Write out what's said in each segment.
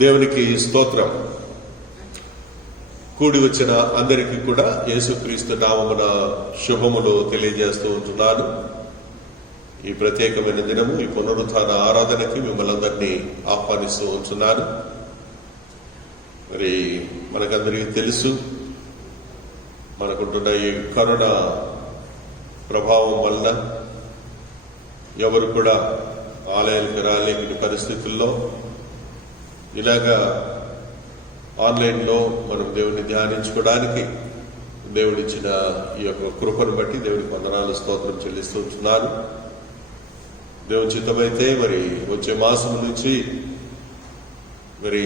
దేవునికి స్తోత్రం. కూడి వచ్చిన అందరికీ కూడా యేసుక్రీస్తు నామమున శుభములు తెలియజేస్తూ ఉంటున్నాను. ఈ ప్రత్యేకమైన దినము, ఈ పునరుత్థాన ఆరాధనకి మిమ్మల్ని అందరినీ ఆహ్వానిస్తూ ఉంటున్నాను. మరి మనకందరికీ తెలుసు, మనకుంటున్న ఈ కరోనా ప్రభావం వలన ఎవరు కూడా ఆలయాలకు రాలేని పరిస్థితుల్లో ఇలాగా ఆన్లైన్లో మనం దేవుడిని ధ్యానించుకోవడానికి దేవుడిచ్చిన ఈ యొక్క కృపను బట్టి దేవుడికి వందనాలు, స్తోత్రం చెల్లిస్తూ ఉంటున్నాను. దేవుని చిత్తమైతే మరి వచ్చే మాసం నుంచి మరి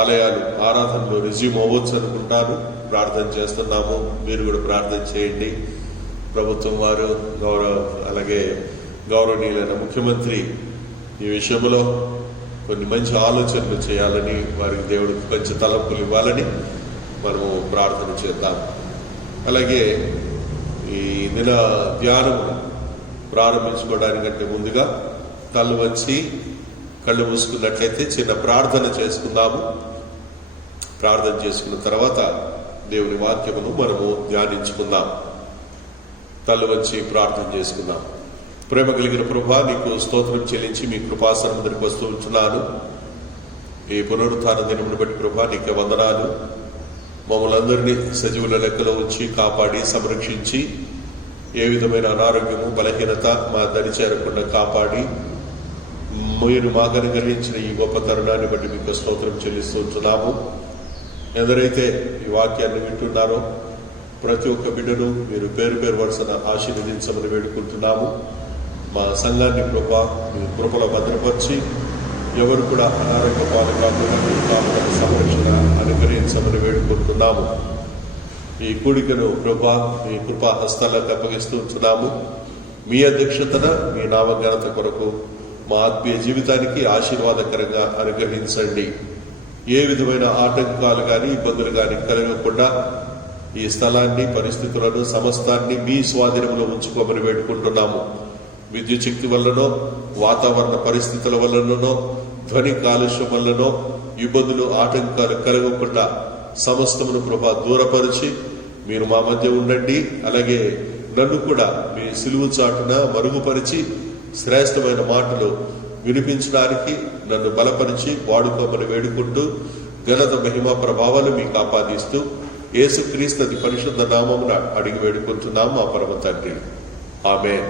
ఆలయాలు ఆరాధనలు రిజ్యూమ్ అవ్వచ్చు అనుకుంటాను. ప్రార్థన చేస్తున్నాము, మీరు కూడా ప్రార్థన చేయండి. ప్రభుత్వం వారు అలాగే గౌరవనీయులైన ముఖ్యమంత్రి ఈ విషయంలో కొన్ని మంచి ఆలోచనలు చేయాలని, వారికి దేవుడికి మంచి తలంపులు ఇవ్వాలని మనము ప్రార్థన చేద్దాం. అలాగే ఈ దిన ధ్యానం ప్రారంభించుకోవడానికంటే ముందుగా తల్లు వచ్చి కళ్ళు మూసుకున్నట్లయితే చిన్న ప్రార్థన చేసుకుందాము. ప్రార్థన చేసుకున్న తర్వాత దేవుని వాక్యమును మనము ధ్యానించుకుందాం. తల్లు వచ్చి ప్రార్థన చేసుకుందాం. ప్రేమ కలిగిన ప్రభువా, నీకు స్తోత్రం చెల్లించి మీ కృపాసనం దగ్గరికి వస్తూ ఉంటున్నాను. ఈ పునరుత్థాన దినమును బట్టి ప్రభువా నీకే వందనాలు. మమ్మల్ని అందరినీ సజీవుల లెక్కలో ఉంచి కాపాడి సంరక్షించి ఏ విధమైన అనారోగ్యము బలహీనత మా దరి చేరకుండా కాపాడి మీరు మాకు అనుగ్రహించిన ఈ గొప్ప తరుణాన్ని బట్టి మీకు స్తోత్రం చెల్లిస్తూ ఉంటున్నాము. ఎందరైతే ఈ వాక్యాన్ని వింటున్నారో ప్రతి ఒక్క బిడ్డను మీరు పేరు పేరు వరుసన ఆశీర్వదించమని వేడుకుంటున్నాము. మా సంఘాన్ని మీ కృపలో భద్రపరిచి ఎవరు కూడా అనారోగ్య పాలు కాకుండా సంరక్షణ అనుగ్రహించమని వేడుకుంటున్నాము. ఈ కూడికను మీ కృపా హస్తాలకు అప్పగిస్తూ ఉంటున్నాము. మీ అధ్యక్షతన మీ నామఘనత కొరకు మా ఆత్మీయ జీవితానికి ఆశీర్వాదకరంగా అనుగ్రహించండి. ఏ విధమైన ఆటంకాలు కానీ ఇబ్బందులు కానీ కలగకుండా ఈ స్థలాన్ని, పరిస్థితులను, సమస్తాన్ని మీ స్వాధీనంలో ఉంచుకోమని వేడుకుంటున్నాము. విద్యుత్ శక్తి వల్లనో, వాతావరణ పరిస్థితుల వల్లనో, ధ్వని కాలుష్యం వల్లనో ఇబ్బందులు, ఆటంకాలు కలగకుండా సమస్తమును ప్రభా దూరపరిచి మీరు మా మధ్య ఉండండి. అలాగే నన్ను కూడా మీ సిలువు చాటున మరుగుపరిచి శ్రేష్టమైన మాటలు వినిపించడానికి నన్ను బలపరిచి వాడుకోమని వేడుకుంటూ ఘనత, మహిమ, ప్రభావాలు మీకు ఆపాదిస్తూ యేసుక్రీస్తు అతి పరిశుద్ధ నామమున అడిగి వేడుకుంటున్నాము మా పరమ తండ్రి. ఆమేన్.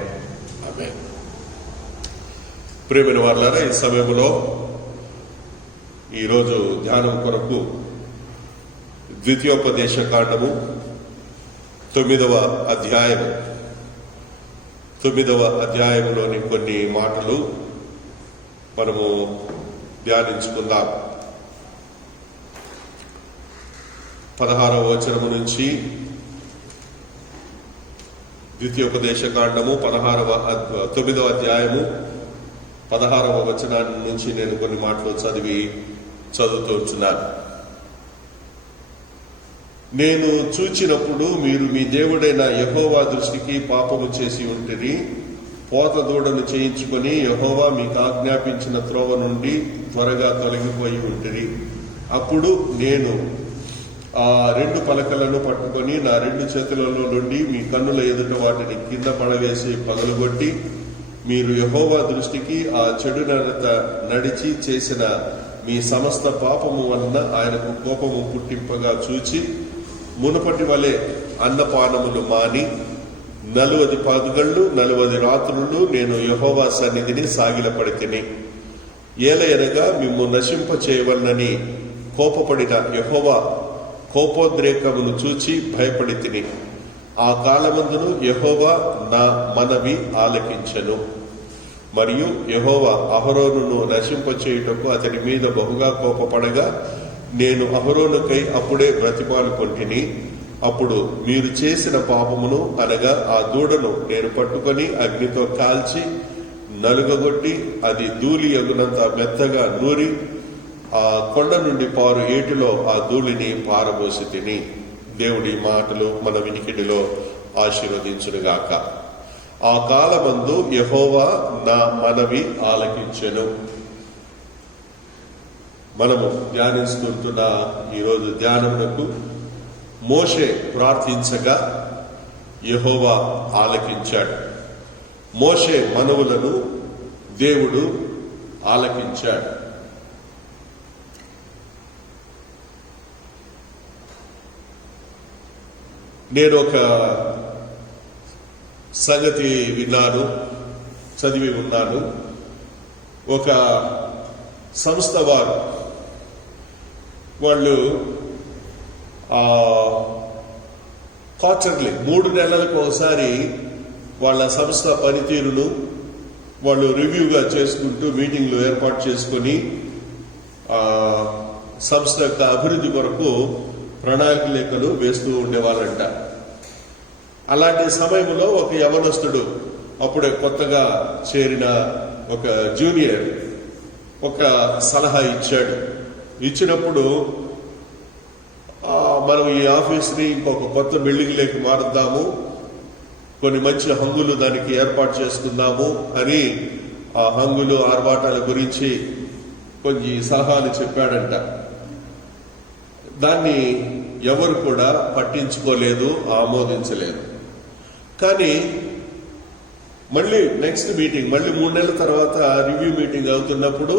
ఆమేన్. ప్రియమైన వారలారా, ఈ సమయంలో ఈరోజు ధ్యానం కొరకు ద్వితీయోపదేశ కాండము 9వ అధ్యాయము 9వ అధ్యాయంలోని కొన్ని మాటలు మనము ధ్యానించుకుందాం. 16వ వచనము నుంచి ద్వితీయోపదేశ కాండము 9వ అధ్యాయము 16వ వచనాన్ని నుంచి నేను కొన్ని మాటలు చదువుతూ ఉంటున్నాను. నేను చూచినప్పుడు మీరు మీ దేవుడైన యెహోవా దృష్టికి పాపము చేసి ఉంటిరి. పోత దూడను చేయించుకొని యెహోవా మీకు ఆజ్ఞాపించిన త్రోవ నుండి త్వరగా తొలగిపోయి ఉంటిరి. అప్పుడు నేను ఆ 2 పలకలను పట్టుకొని నా 2 చేతులలో నుండి మీ కన్నుల ఎదుట వాటిని కింద పడవేసి పగలుగొట్టి మీరు యెహోవా దృష్టికి ఆ చెడు నడిచి చేసిన మీ సమస్త పాపము వలన ఆయనకు కోపము పుట్టింపగా చూచి మునుపటి వలె అన్నపానములు మాని 40 పగళ్ళు 40 రాత్రులు నేను యెహోవా సన్నిధిని సాగిలపడితిని. ఏలయనగా మిమ్ము నశింప చేయవలనని కోపపడిన యెహోవా కోపోద్రేకమును చూచి భయపడితిని. ఆ కాలమందును యెహోవా నా మనవి ఆలకించెను. మరియు యెహోవా అహరోనును నశింపచేయుటకు అతని మీద బహుగా కోపపడగా నేను అహరోనుకై అప్పుడే బ్రతిమాలుకొంటిని. అప్పుడు మీరు చేసిన పాపమును అనగా ఆ దూడను నేను పట్టుకొని అగ్నితో కాల్చి నలుగగొట్టి అది ధూళి అగునంత మెత్తగా నూరి ఆ కొండ నుండి పారు ఏటిలో ఆ ధూళిని పారబోసి తిని. దేవుడి మాటలు మన వినికిడిలో ఆశీర్వదించునుగాక. ఆ కాలమందు యెహోవా నా మనవి ఆలకించెను. మనము ధ్యానిస్తుంటున్న ఈరోజు ధ్యానమునకు మోషే ప్రార్థించగా యెహోవా ఆలకించాడు. మోషే మనవులను దేవుడు ఆలకించాడు. నేను ఒక సంగతి విన్నాను, చదివి ఉన్నాను. ఒక సంస్థ వాళ్ళు క్వార్టర్లీ 3 నెలలకు ఒకసారి వాళ్ళ సంస్థ పనితీరును వాళ్ళు రివ్యూగా చేసుకుంటూ మీటింగ్లు ఏర్పాటు చేసుకొని సంస్థ యొక్క అభివృద్ధి కొరకు ప్రణాళికలు వేస్తూ ఉండేవాళ్ళంట. అలాంటి సమయంలో ఒక యవనస్తుడు, అప్పుడే కొత్తగా చేరిన ఒక జూనియర్ ఒక సలహా ఇచ్చాడు. ఇచ్చినప్పుడు మనం ఈ ఆఫీస్ని ఇంకొక కొత్త బిల్డింగ్లోకి మారుద్దాము, కొన్ని మంచి హంగులు దానికి ఏర్పాటు చేసుకుందాము అని ఆ హంగులు ఆర్భాటాల గురించి కొన్ని సలహాలు చెప్పాడంట. దాన్ని ఎవరు కూడా పట్టించుకోలేదు, ఆమోదించలేదు. కానీ మళ్ళీ నెక్స్ట్ మీటింగ్, మళ్ళీ 3 నెలల తర్వాత రివ్యూ మీటింగ్ అవుతున్నప్పుడు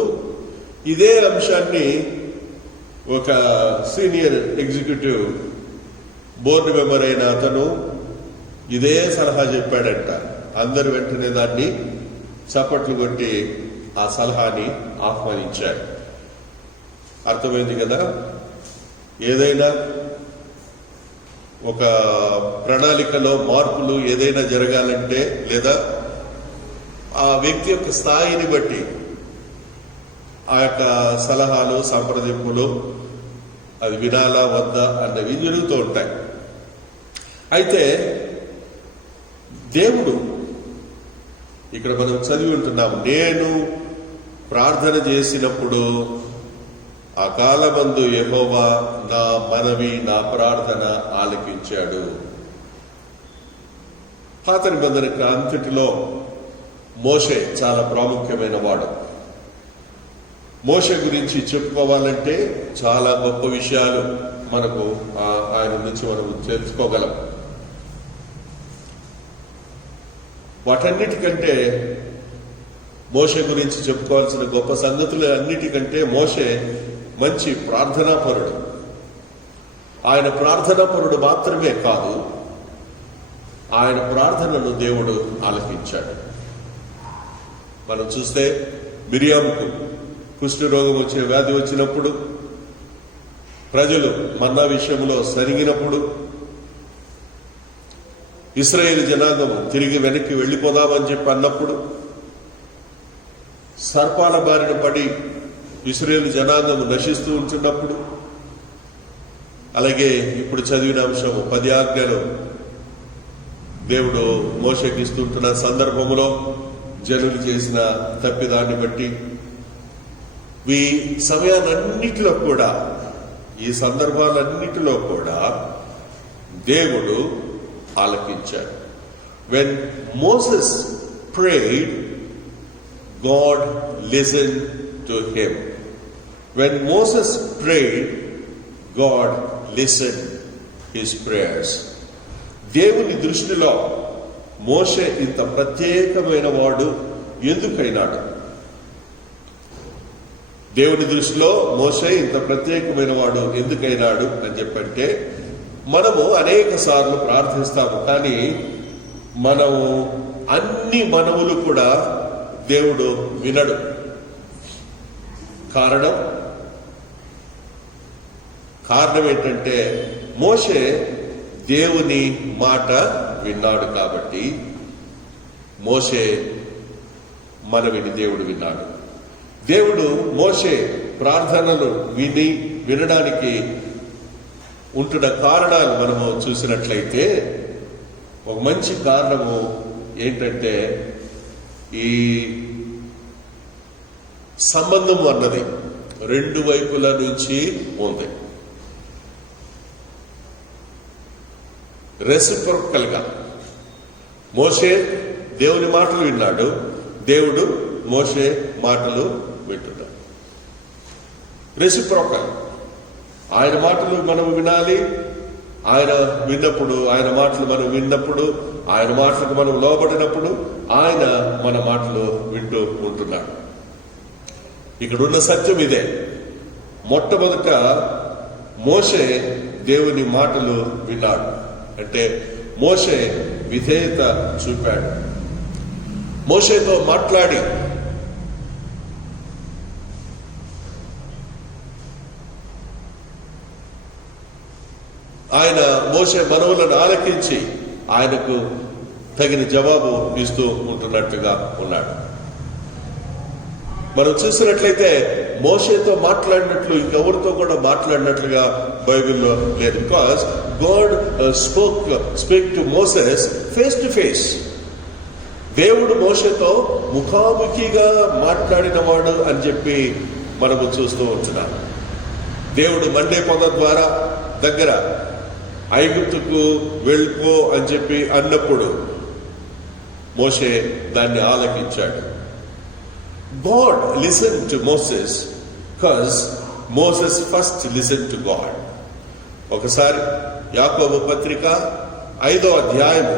ఇదే అంశాన్ని ఒక సీనియర్ ఎగ్జిక్యూటివ్ బోర్డు మెంబర్ అయిన అతను ఇదే సలహా చెప్పాడంట. అందరు వెంటనే దాన్ని చప్పట్లు కొట్టి ఆ సలహాని ఆహ్వానించారు. అర్థమైంది కదా? ఏదైనా ఒక ప్రణాళికలో మార్పులు ఏదైనా జరగాలంటే, లేదా ఆ వ్యక్తి యొక్క స్థాయిని బట్టి ఆ యొక్క సలహాలు, సంప్రదింపులు అది వినాలా వద్దా అన్నవి జరుగుతూ ఉంటాయి. అయితే దేవుడు ఇక్కడ మనం చదివి ఉంటున్నాం, నేను ప్రార్థన చేసినప్పుడు ఆ కాలమందు యెహోవా నా మనవి, నా ప్రార్థన ఆలకించాడు. పాత నిబంధన అంతటిలో మోషే చాలా ప్రాముఖ్యమైన వాడు. మోషే గురించి చెప్పుకోవాలంటే చాలా గొప్ప విషయాలు మనకు ఆయన నుంచి మనం తెలుసుకోగలం. వాటన్నిటికంటే మోషే గురించి చెప్పుకోవాల్సిన గొప్ప సంగతులు అన్నిటికంటే మోషే మంచి ప్రార్థనాపరుడు. ఆయన ప్రార్థనాపరుడు మాత్రమే కాదు, ఆయన ప్రార్థనను దేవుడు ఆలకించాడు. మనం చూస్తే మిరియాముకు కుష్ఠరోగం వచ్చే వ్యాధి వచ్చినప్పుడు, ప్రజలు మన్నా విషయంలో సరిగినప్పుడు, ఇశ్రాయేలు జనాంగము తిరిగి వెనక్కి వెళ్ళిపోదామని చెప్పి అన్నప్పుడు, సర్పాల బారిన పడి ఇశ్రాయేలు జనాంగము నశిస్తూ ఉంటున్నప్పుడు, అలాగే ఇప్పుడు చదివిన అంశము 10 ఆజ్ఞలు దేవుడు మోషేకి ఇస్తుంటున్న సందర్భంలో జనులు చేసిన తప్పిదాన్ని బట్టి, ఈ సమయాలన్నిటిలో కూడా, ఈ సందర్భాలన్నిటిలో కూడా దేవుడు ఆలకించాడు. When Moses prayed, God listened to him. When Moses prayed, God listened his prayers. దేవుని దృష్టిలో మోషే ఇంత ప్రత్యేకమైన వాడు ఎందుకైనాడు? దేవుని దృష్టిలో మోషే ఇంత ప్రత్యేకమైన వాడు ఎందుకైనాడు అని చెప్పంటే, మనము అనేక సార్లు ప్రార్థిస్తాము, కానీ మనము అన్ని మనవులు కూడా దేవుడు వినడు. కారణం ఏంటంటే, మోషే దేవుని మాట విన్నాడు కాబట్టి మోషే మనవిని దేవుడు విన్నాడు. దేవుడు మోషే ప్రార్థనలు వినడానికి ఉంటున్న కారణాలు మనము చూసినట్లయితే, ఒక మంచి కారణము ఏంటంటే, ఈ సంబంధం అన్నది 2 వైపుల నుంచి ఉంది. రెసిప్రొకల్ గా మోషే దేవుని మాటలు విన్నాడు, దేవుడు మోషే మాటలు వింటున్నాడు. రెసిప్రోకల్. ఆయన మాటలు మనం వినాలి, ఆయన మాటలు మనం విన్నప్పుడు, ఆయన మాటలకు మనం లోబడినప్పుడు ఆయన మన మాటలు వింటూ ఉంటున్నాడు. ఇక్కడున్న సత్యం ఇదే. మొట్టమొదట మోషే దేవుని మాటలు విన్నాడు. అంటే మోషే విధేయత చూపాడు. మోషేతో మాట్లాడి ఆయన మోషే మనవులను ఆలకించి ఆయనకు తగిన జవాబు ఇస్తూ ఉంటున్నట్టుగా ఉన్నాడు. మనం చూసినట్లయితే మోషేతో మాట్లాడినట్లు ఇంకెవరితో కూడా మాట్లాడినట్లుగా బైబిల్లో లేదు. Because God speak to Moses face to face. దేవుడు మోషేతో ముఖాముఖిగా మాట్లాడిన వాడు అని చెప్పి మనము చూస్తూ ఉంటున్నాం. దేవుడు మండే పొద ద్వారా దగ్గర ఐగుప్తుకు వెళ్ళిపో అని చెప్పి అన్నప్పుడు మోషే దాన్ని ఆలకించాడు. God listened to Moses because Moses first listened to God. ఒకసారి యాకోబు పత్రిక 5వ అధ్యాయం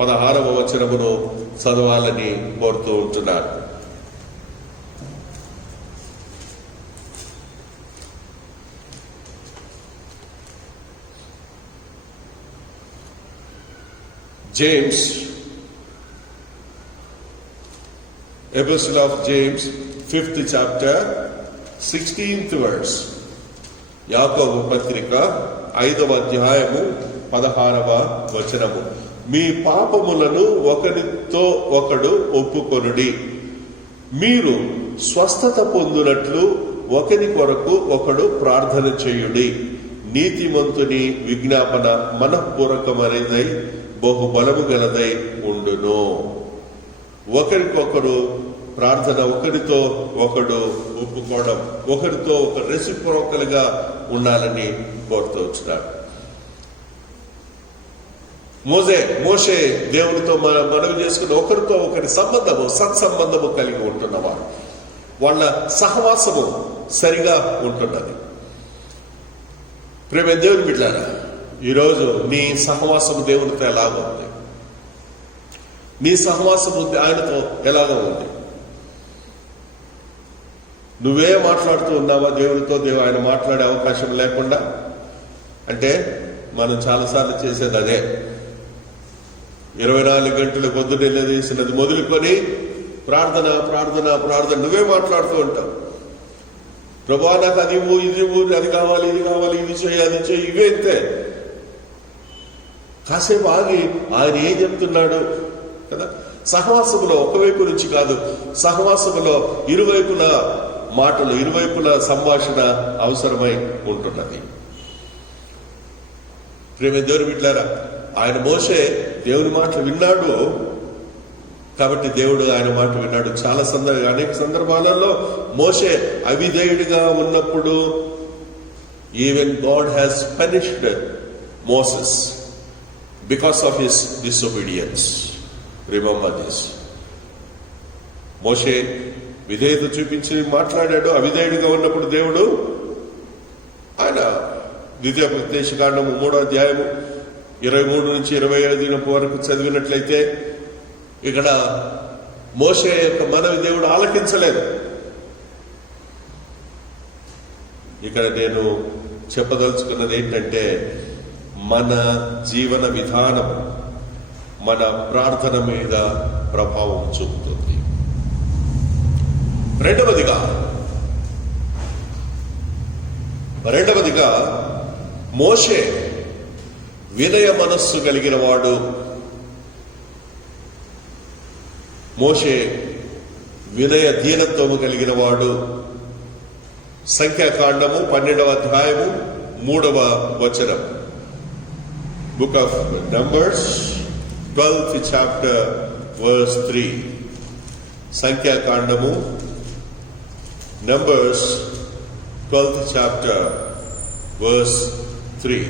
16వ వచనమును చదవాలని కోరుతూ ఉంటున్నారు. James, Epistle of James, 5th chapter, 16th verse. యాకోబు పత్రిక 5వ అధ్యాయము 16వ వచనము. మీ పాపములను ఒకరితో ఒకడు ఒప్పుకొనుడి, మీరు స్వస్థత పొందునట్లు ఒకరి కొరకు ఒకడు ప్రార్థన చేయుడి. నీతిమంతుని విజ్ఞాపన మనఃపూర్వకమైనదై బహుబలము గలదై ఉండును. ఒకరికొకరు ప్రార్థన, ఒకరితో ఒకడు ఒప్పుకోవడం, ఒకరితో ఒక రెసిప్రోకల్ గా ఉండాలని కోరుతూ వచ్చినాడు. మోషే దేవునితో మనవి చేసుకుని ఒకరితో ఒకరి సంబంధము, సత్సంబంధము కలిగి ఉంటున్నవాడు. వాళ్ళ సహవాసము సరిగా ఉంటున్నది. ప్రేమ దేవుని బిడ్డలారా, ఈరోజు నీ సహవాసము దేవునితో ఎలాగో ఉంది? నీ సహవాసం ఉంది ఆయనతో ఎలాగో ఉంది? నువ్వే మాట్లాడుతూ ఉన్నావా దేవునితో? ఆయన మాట్లాడే అవకాశం లేకుండా? అంటే మనం చాలాసార్లు చేసేది అదే. 24 గంటలు పొద్దున్నే చేసినది మొదలుకొని ప్రార్థన ప్రార్థన ప్రార్థన నువ్వే మాట్లాడుతూ ఉంటావు. ప్రభా నాకు అది ఇది అది కావాలి, ఇది కావాలి, ఇది చేయి, అది చేయి, ఇవే అంతే. కాసేపు ఆగి ఆయన ఏం చెప్తున్నాడు కదా. సహవాసములో ఒకవైపు నుంచి కాదు, సహవాసములో ఇరువైపుల మాటలు, ఇరువైపుల సంభాషణ అవసరమై ఉంటున్నది. ప్రేమ దేవుని బిడ్డలారా, ఆయన మోషే దేవుని మాటలు విన్నాడు కాబట్టి దేవుడు ఆయన మాట విన్నాడు. అనేక సందర్భాలలో మోషే అవిధేయుడిగా ఉన్నప్పుడు even God has punished Moses because of his disobedience. Remember this. Moshe విధేయత చూపించి మాట్లాడాడు. అవిధేయుడిగా ఉన్నప్పుడు దేవుడు ఆయన ద్వితీయోపదేశకాండము 3వ అధ్యాయము 23 నుంచి 25 వరకు చదివినట్లయితే ఇక్కడ మోషే యొక్క మనవి దేవుడు ఆలకించలేదు. ఇక్కడ నేను చెప్పదలుచుకున్నది ఏంటంటే, మన జీవన విధానం మన ప్రార్థన మీద ప్రభావం చూపుతుంది. రెండవదిగా మోషే వినయ మనస్సు కలిగిన వాడు. మోషే వినయ దీనత్వము కలిగిన వాడు. సంఖ్యాకాండము 12వ అధ్యాయము 3వ వచనం. Book of numbers 12th chapter verse 3. సంఖ్యాకాండము నంబర్స్ 12th chapter verse 3.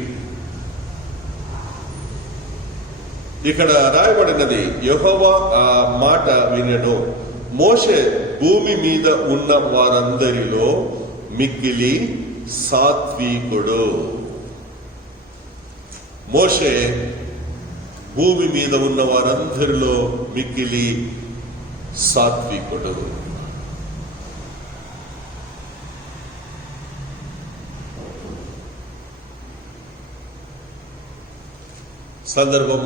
ఇక్కడ రాయబడినది, యెహోవా ఆ మాట వినెను. మోషే భూమి మీద ఉన్న వారందరిలో మిక్కిలి సాత్వికుడు. మోషే భూమి మీద ఉన్న వారందరిలో మిక్కిలి సాత్వికుడు. సందర్భం,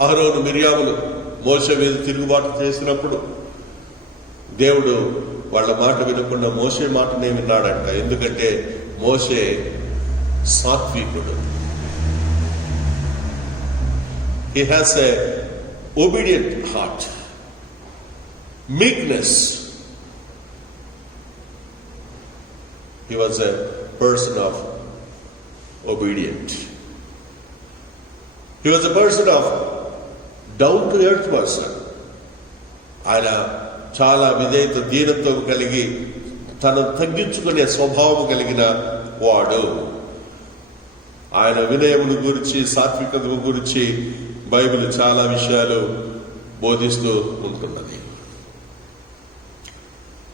అహరోను మిర్యాములు మోషే మీద తిరుగుబాటు చేసినప్పుడు దేవుడు వాళ్ళ మాట వినకుండా మోషే మాటనే విన్నాడంట. ఎందుకంటే మోషే సాత్వికుడు. He has a obedient heart, meekness. He was a person of obedient. He was a person of down to earth person. ఆయన చాలా విధేయత, దీనత్వం కలిగి తను తగ్గించుకునే స్వభావం కలిగిన వాడు. ఆయన వినయమును గురించి, సాత్వికత గురించి బైబిల్ చాలా విషయాలు బోధిస్తూ ఉంటున్నది.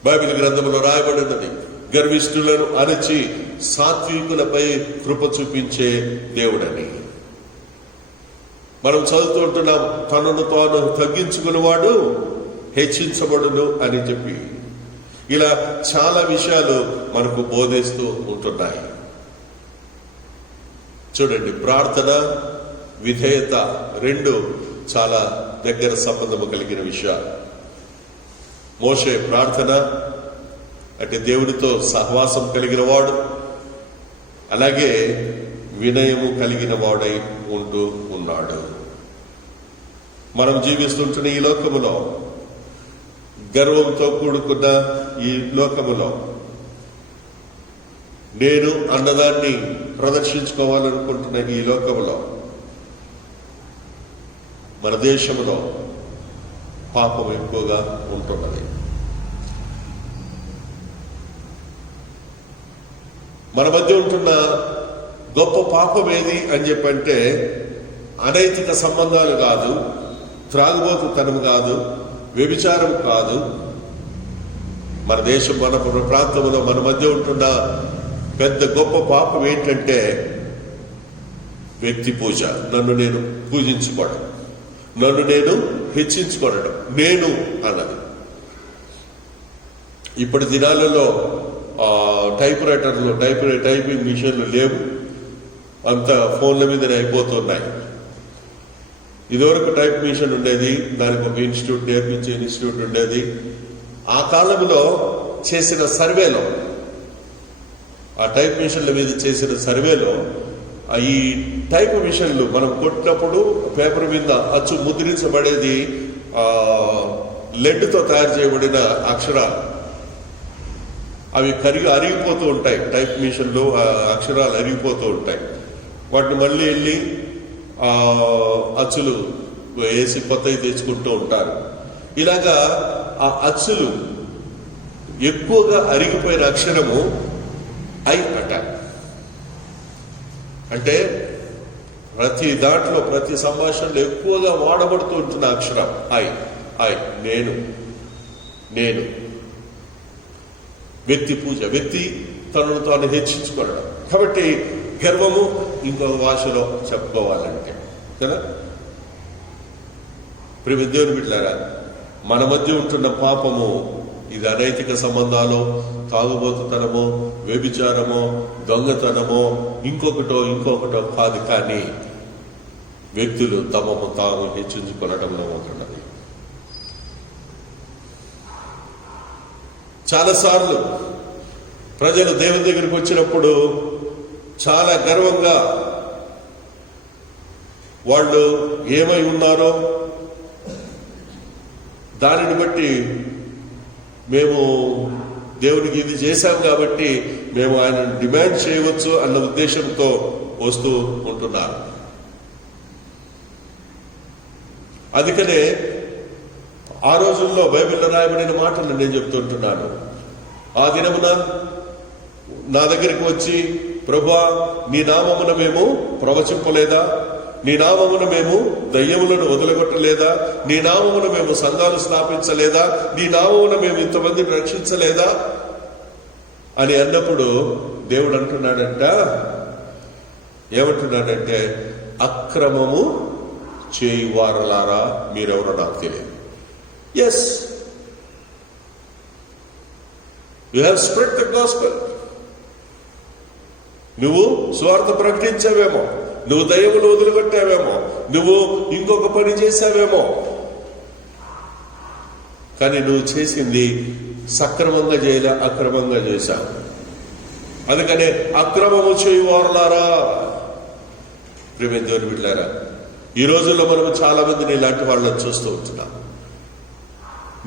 బైబిల్ గ్రంథంలో రాయబడినది, గర్విష్ఠులను అణచి సాత్వికులపై కృప చూపించే దేవుడని. మనం చదువుతూ ఉంటున్నాం, తనను తాను తగ్గించుకునేవాడు హెచ్చించబడును అని చెప్పి. ఇలా చాలా విషయాలు మనకు బోధిస్తూ ఉంటున్నాయి. చూడండి, ప్రార్థన, విధేయత రెండు చాలా దగ్గర సంబంధము కలిగిన విషయాలు. మోషే ప్రార్థన అంటే దేవుడితో సహవాసం కలిగిన వాడు, అలాగే వినయము కలిగిన వాడై ఉంటూ ఉన్నాడు. మనం జీవిస్తుంటున్న ఈ లోకములో, గర్వంతో కూడుకున్న ఈ లోకములో నేను అన్నదాన్ని ప్రదర్శించుకోవాలనుకుంటున్న ఈ లోకములో, మన దేశంలో పాపం ఎక్కువగా ఉంటున్నది. మన మధ్య ఉంటున్న గొప్ప పాపం ఏది అని చెప్పంటే అనైతిక సంబంధాలు కాదు, త్రాగుబోతుతనం కాదు, వ్యభిచారం కాదు. మన దేశం, మన ప్రాంతంలో మన మధ్య ఉంటున్న పెద్ద గొప్ప పాపం ఏంటంటే వ్యక్తి పూజ. నన్ను నేను పూజించుకోవడం, నన్ను నేను హెచ్చించుకోవడం, నేను అన్నది. ఇప్పటి దినాలలో టైప్ రైటర్లు, టైపింగ్ మిషన్లు లేవు, అంత ఫోన్ల మీదనే అయిపోతున్నాయి. ఇదివరకు టైప్ మిషన్ ఉండేది, దానికి ఒక ఇన్స్టిట్యూట్, నేర్పించే ఇన్స్టిట్యూట్ ఉండేది. ఆ కాలంలో చేసిన సర్వేలో, ఆ టైప్ మిషన్ల మీద చేసిన సర్వేలో, ఈ టైప్ మిషన్లు మనం కొట్టినప్పుడు పేపర్ మీద అచ్చు ముద్రించబడేది లెడ్తో తయారు చేయబడిన అక్షరాలు. అవి అరిగిపోతూ ఉంటాయి. టైప్ మిషన్లో అక్షరాలు అరిగిపోతూ ఉంటాయి. వాటిని మళ్ళీ వెళ్ళి అచ్చులు వేసి కొత్తవి తెచ్చుకుంటూ ఉంటారు. ఇలాగా ఆ అచ్చులు ఎక్కువగా అరిగిపోయిన అక్షరము ఐ అంటారు. అంటే ప్రతి దాంట్లో, ప్రతి సంభాషణలో ఎక్కువగా వాడబడుతూ ఉంటున్న అక్షరం ఐ. నేను. వ్యక్తి పూజ, వ్యక్తి తనను తాను హెచ్చించుకోవడం. కాబట్టి గర్వము ఇంకొక భాషలో చెప్పుకోవాలంటే కదా. ప్రియ దేవుని బిడ్డలారా, మన మధ్య ఉంటున్న పాపము ఇది అనైతిక సంబంధాలు, తాగుబోతుతనమో, వ్యభిచారమో, దొంగతనమో, ఇంకొకటో కాదు. కానీ వ్యక్తులు తమము తాము హెచ్చించుకొనడంలో ఉంటున్నది. చాలాసార్లు ప్రజలు దేవుని దగ్గరికి వచ్చినప్పుడు చాలా గర్వంగా వాళ్ళు ఏమై ఉన్నారో దానిని బట్టి మేము దేవునికి ఇది చేశాం కాబట్టి మేము ఆయనను డిమాండ్ చేయవచ్చు అన్న ఉద్దేశంతో వస్తూ ఉంటున్నారు. అందుకనే ఆ రోజుల్లో బైబిల్లో రాయబడిన మాటలు నేను చెప్తుంటున్నాను. ఆ దినమున నా దగ్గరికి వచ్చి, ప్రభువా, నీ నామమున మేము ప్రవచింపలేదా? నీ నామమున మేము దయ్యములను వదలగొట్టలేదా? నీ నామమున మేము సంఘాలు స్థాపించలేదా? నీ నామమున మేము ఇంతమందిని రక్షించలేదా అని అన్నప్పుడు దేవుడు అంటున్నాడంట, ఏమంటున్నాడంటే, అక్రమము చేయువారలారా మీరెవరో నాకు తెలియదు. Yes, you have spread the gospel. నువ్వు స్వార్థ ప్రకటించావేమో, నువ్వు దయ్యములు వదిలిపెట్టావేమో, నువ్వు ఇంకొక పని చేశావేమో, కానీ నువ్వు చేసింది సక్రమంగా చేయలే, అక్రమంగా చేశావు. అందుకనే అక్రమము చేయువారలారా. ప్రియమైన దేవుని బిడ్డలారా, ఈ రోజుల్లో మనం చాలా మందిని ఇలాంటి వాళ్ళని చూస్తూ ఉంటున్నాం.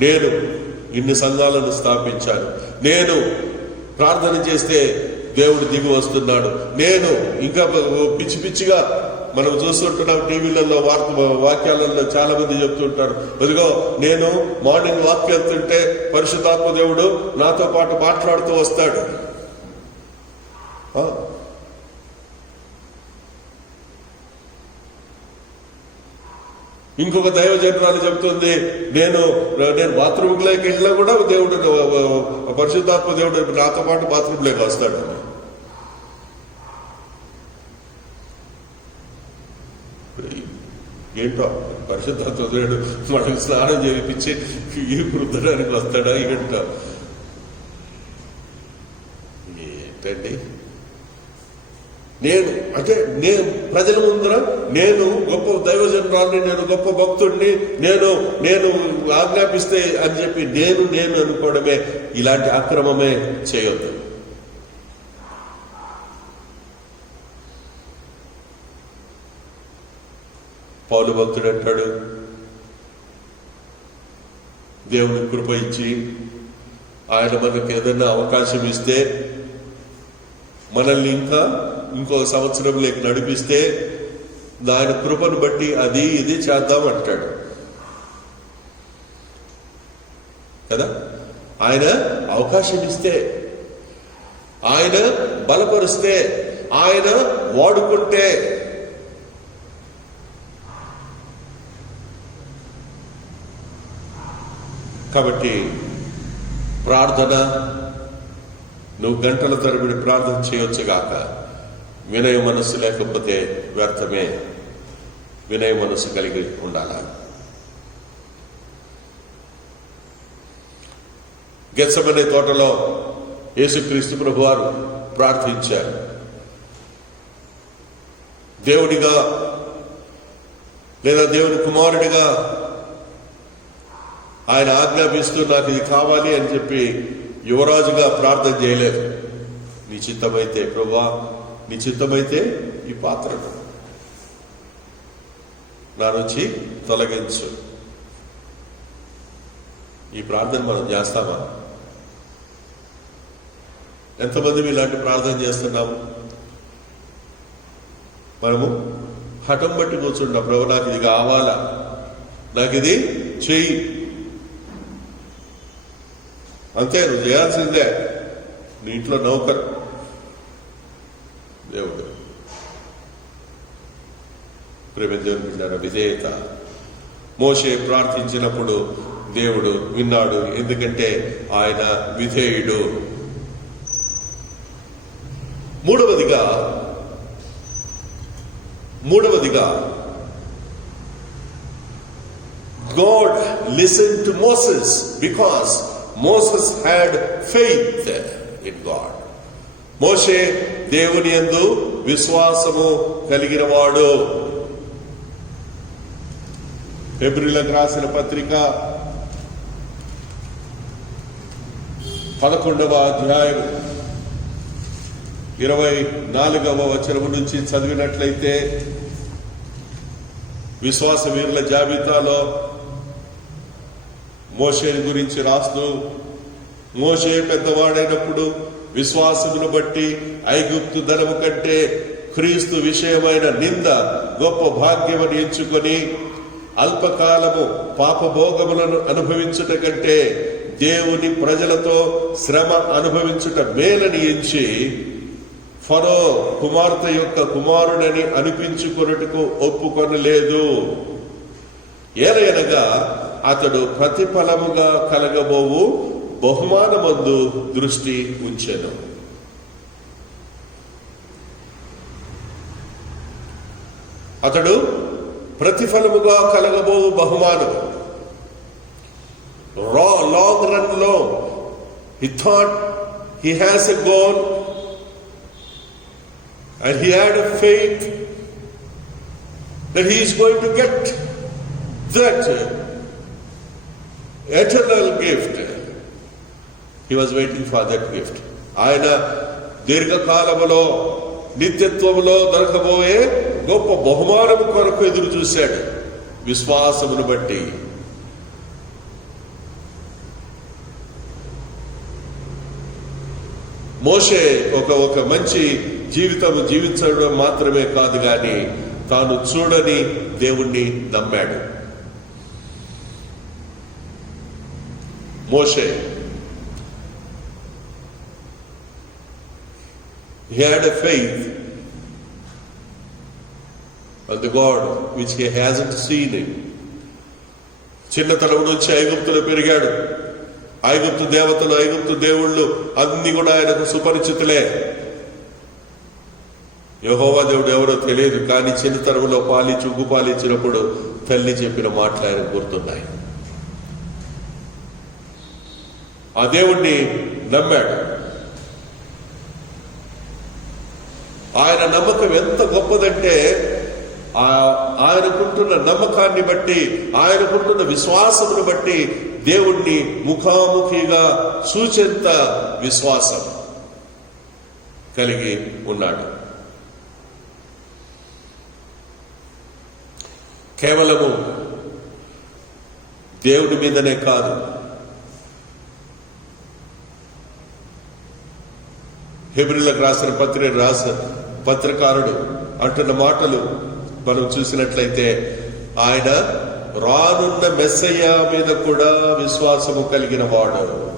నేను ఇన్ని సంఘాలను స్థాపించాను, నేను ప్రార్థన చేస్తే దేవుడు దిగి వస్తున్నాడు, నేను ఇంకా పిచ్చి పిచ్చిగా మనం చూస్తుంటున్నాం. టీవీలలో వాక్యాలలో చాలా మంది చెప్తుంటారు, ఇదిగో నేను మార్నింగ్ వాక్ వెళ్తుంటే పరిశుద్ధాత్మ దేవుడు నాతో పాటు మాట్లాడుతూ వస్తాడు. ఇంకొక దైవజనురాలు చెప్తుంది, నేను బాత్రూంలోకి వెళ్ళినా కూడా దేవుడు, పరిశుద్ధాత్మ దేవుడు నాతో పాటు బాత్రూంలోకి వస్తాడు. ఏంటో పరిశుద్ధాత్మ దేవుడు మనకు స్నానం చేయించి ఈ వృద్ధడానికి వస్తాడా ఏంటో? ఏంటండి, నేను ప్రజల ముందర నేను గొప్ప దైవజనురాల్ని, నేను గొప్ప భక్తుడిని, నేను ఆజ్ఞాపిస్తే అని చెప్పి నేను అనుకోవడమే, ఇలాంటి అక్రమమే చేయొద్దు. పౌలు భక్తుడు అంటాడు, దేవుని కృప ఇచ్చి ఆయన మనకు ఏదన్నా అవకాశం ఇస్తే, మనల్ని ఇంకో సంవత్సరంలోకి నడిపిస్తే ఆయన కృపను బట్టి అది ఇది చేద్దామంటాడు కదా. ఆయన అవకాశం ఇస్తే, ఆయన బలపరిస్తే, ఆయన వాడుకుంటే, కాబట్టి ప్రార్థన నువ్వు గంటల తరబడి ప్రార్థన చేయొచ్చు గాక, వినయ మనస్సు లేకపోతే వ్యర్థమే. వినయ మనస్సు కలిగి ఉండాలా. గెత్సెమనే తోటలో యేసుక్రీస్తు ప్రభువారు ప్రార్థించారు. దేవుడిగా లేదా దేవుని కుమారుడిగా ఆయన ఆజ్ఞాపిస్తూ నాకు ఇది కావాలి అని చెప్పి యువరాజుగా ప్రార్థన చేయలేదు. నీ చిత్తమైతే ప్రభువా, నీ చిత్తమైతే ఈ పాత్రను నా నుంచి తొలగించు. ఈ ప్రార్థన మనం చేస్తామా? ఎంతమంది ఇలాంటి ప్రార్థన చేస్తున్నాము? మనము హఠం బట్టి కూర్చుంటాం, ప్రభు నాకు ఇది కావాలా, నాకు ఇది చెయ్యి, అంతే, నువ్వు చేయాల్సిందే, నీ ఇంట్లో నౌకరు దేవుడు. ప్రేమించారు విధేయత. మోషే ప్రార్థించినప్పుడు దేవుడు విన్నాడు, ఎందుకంటే ఆయన విధేయుడు. మూడవదిగా God listened to Moses because Moses had faith in God. మోషే దేవుని యందు విశ్వాసము కలిగిన వాడు. హెబ్రీయులకు రాసిన పత్రిక 11వ అధ్యాయం 24వ వచనము నుంచి చదివినట్లయితే, విశ్వాస వీరుల జాబితాలో మోషేని గురించి రాస్తూ, మోషే పెద్దవాడైనప్పుడు విశ్వాసమును బట్టి ఐగుప్తు ధనము కంటే క్రీస్తు విషయమైన నింద గొప్ప భాగ్యమని ఎంచుకొని అల్పకాలము పాపభోగములను అనుభవించుట కంటే దేవుని ప్రజలతో శ్రమ అనుభవించుట మేలని ఎంచి ఫరో కుమార్తె యొక్క కుమారుడని అనిపించుకొనుటకు ఒప్పుకొనలేదు. ఏలయనగా అతడు ప్రతిఫలముగా కలగబోవు బహుమానమందు దృష్టి ఉంచెను. అతడు ప్రతిఫలముగా కలగబో బహుమానం లాంగ్ రన్ లో he thought he has a goal and he had a faith that he is going to get that eternal gift. He was waiting for that gift. ఆయన దీర్ఘకాలములో నిత్యత్వములో దొరకబోయే గొప్ప బహుమానము కొరకు ఎదురు చూశాడు విశ్వాసమును బట్టి. మోషే ఒక మంచి జీవితం జీవించడం మాత్రమే కాదు గాని తాను చూడని దేవుణ్ణి నమ్మాడు. మోషే he had a faith on the God which he hasn't seen him. చిన్నతనం నుంచి ఐగుప్తులో పెరిగాడు. ఐగుప్తు దేవతలు ఐగుప్తు దేవుళ్ళు అన్ని కూడా ఆయనకు సుపరిచితులే. యెహోవా దేవుడు ఎవరో తెలియదు, కానీ చిన్నతనంలో ఉగ్గు పాలిచ్చినప్పుడు తల్లి చెప్పిన మాటలు ఆయనకు గుర్తున్నాయి. ఆ దేవుణ్ణి నమ్మాడు. ఆయన నమ్మకం ఎంత గొప్పదంటే ఆయనకుంటున్న నమ్మకాన్ని బట్టి ఆయనకుంటున్న విశ్వాసమును బట్టి దేవుణ్ణి ముఖాముఖిగా సూచెంత విశ్వాసం కలిగి ఉన్నాడు. కేవలము దేవుడి మీదనే కాదు, హెబ్రీలకు రాసిన పత్రికారుడు అంటున్న మాటలు మనం చూసినట్లయితే ఆయన రానున్న మెస్సయ్య మీద కూడా విశ్వాసము కలిగిన వాడు.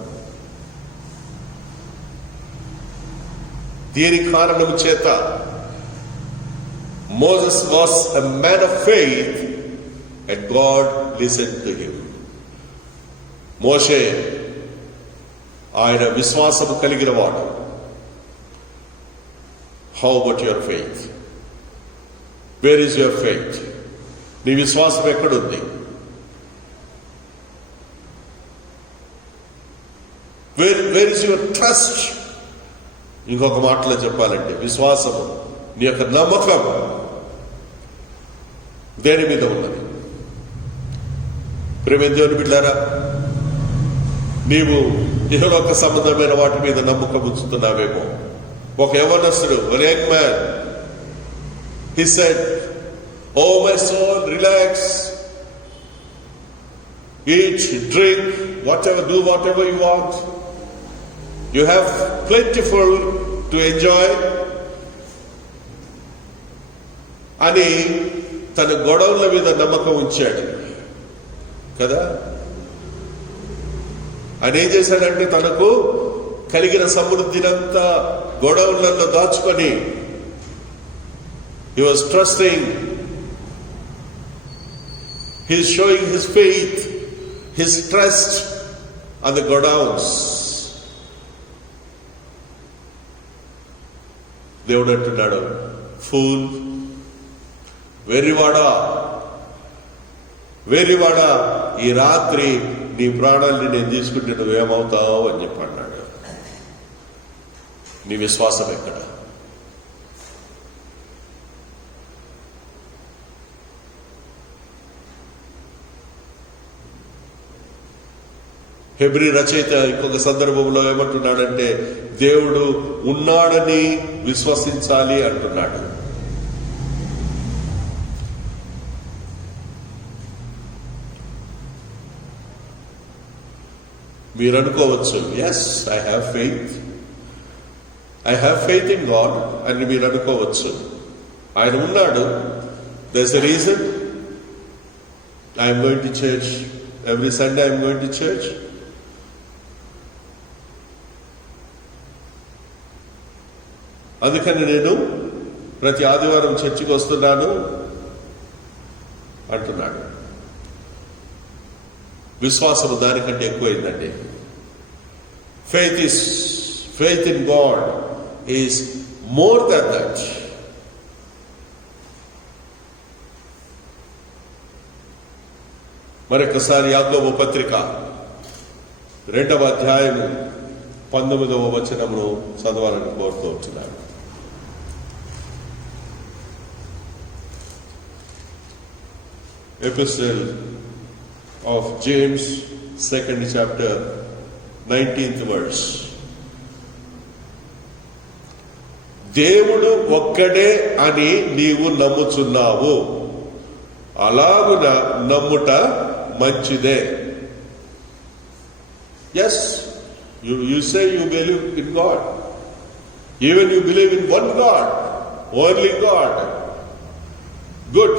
దీని కారణము చేత Moses was a man of faith and God listen to him. Moshe ఆయన విశ్వాసము కలిగిన వాడు. How about your faith? Where is your faith? నీ విశ్వాసం ఎక్కడుంది? Where is your trust? ఇంకొక మాటలో చెప్పాలంటే విశ్వాసము, నీ యొక్క నమ్మకం దేని మీద ఉన్నది? ప్రేమ దేవుని బిడ్డలారా, నీవు ఇహలోక సంబంధమైన వాటి మీద నమ్మకం ఉంచుతున్నావేమో. ఒక యవనస్తుడు, an young man, he said, "Oh my soul, relax, eat, drink, do whatever you want. You have plentiful to enjoy." అని తన గొడవల మీద నమ్మకం ఉంచాడు కదా. ఆయన ఏం చేశాడంటే తనకు కలిగిన సమృద్ధినంతా గొడవలలో దాచుకొని he was trusting, he is showing his faith, his trust on the godowns. దేవుడు అంటున్నాడు, ఫూల్, వెర్రివాడా, ఈ రాత్రి నీ ప్రాణాన్ని నేను తీసుకుంటే నువ్వేమవుతావు అని చెప్పి అన్నాడు. నీ విశ్వాసం ఎక్కడ? హెబ్రీ రచయిత ఇంకొక సందర్భంలో ఏమంటున్నాడంటే దేవుడు ఉన్నాడని విశ్వసించాలి అంటున్నాడు. మీరు అనుకోవచ్చు, yes I have faith in God అని మీరు అనుకోవచ్చు. ఆయన ఉన్నాడు. there's a reason I am going to church every Sunday. I am going to church. అందుకని నేను ప్రతి ఆదివారం చర్చికి వస్తున్నాను అంటున్నాడు. విశ్వాసము దానికంటే ఎక్కువైందండి. faith in God is more than that. మరొకసారి యాకోబు పత్రిక 2వ అధ్యాయం 19వ వచనమును చదవాలని కోరుతూ వచ్చినాను. Epistle of James, 2nd chapter, 19th verse. దేవుడు ఒక్కడే అని నీవు నమ్ముచున్నావు, అలాగున నమ్ముట మంచిదే. Yes, you say you believe in God. Even you believe in one God, only God. Good.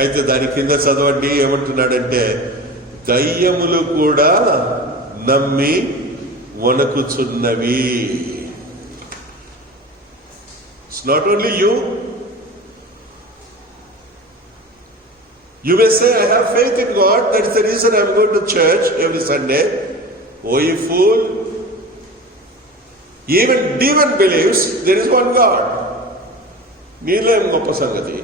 అయితే దాని కింద చదవండి, ఏమంటున్నాడంటే దయ్యములు కూడా నమ్మి వణకుచున్నవి. It's not only you. You may say, I have faith in God, that's the reason I'm going to church every Sunday. Oh, you fool. Even demon believes there is one God. నీలో ఏం గొప్ప సంగతి?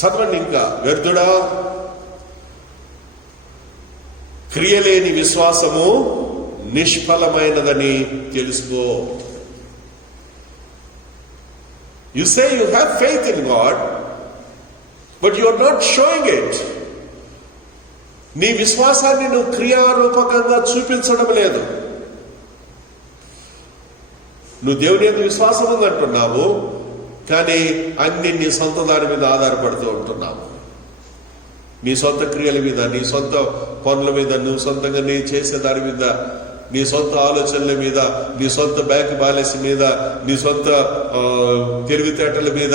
చదవండి ఇంకా. వ్యర్థుడా, క్రియలేని విశ్వాసము నిష్ఫలమైనదని తెలుసుకో. You say you have faith in God, but you are not showing it. నీ విశ్వాసాన్ని నువ్వు క్రియారూపకంగా చూపించడం లేదు. నువ్వు దేవుని యందు విశ్వాసం ఉందంటున్నావు, కానీ అన్ని నీ సొంత దాని మీద ఆధారపడుతూ ఉంటున్నావు. నీ సొంత క్రియల మీద, నీ సొంత పనుల మీద, నువ్వు సొంతంగా నీ చేసే దాని మీద, నీ సొంత ఆలోచనల మీద, నీ సొంత బ్యాంక్ బ్యాలెన్స్ మీద, నీ సొంత తెలివితేటల మీద.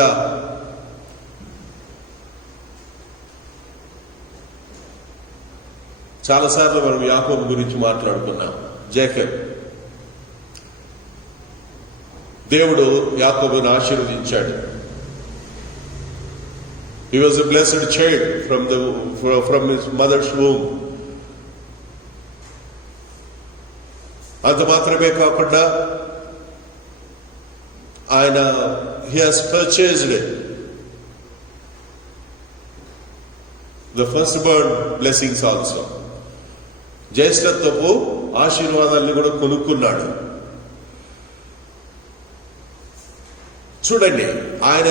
చాలాసార్లు మనం యాకోబు గురించి మాట్లాడుకున్నాం. జేకబ్, దేవుడు యాకోబును ఆశీర్వదించాడు. He was a blessed child from his mother's womb. అంత మాత్రమే కాకుండా ఆయన he has purchased the firstborn blessings also. జ్యేష్ఠత్వపు ఆశీర్వాదాన్ని కూడా కొనుక్కున్నాడు. చూడండి, ఆయన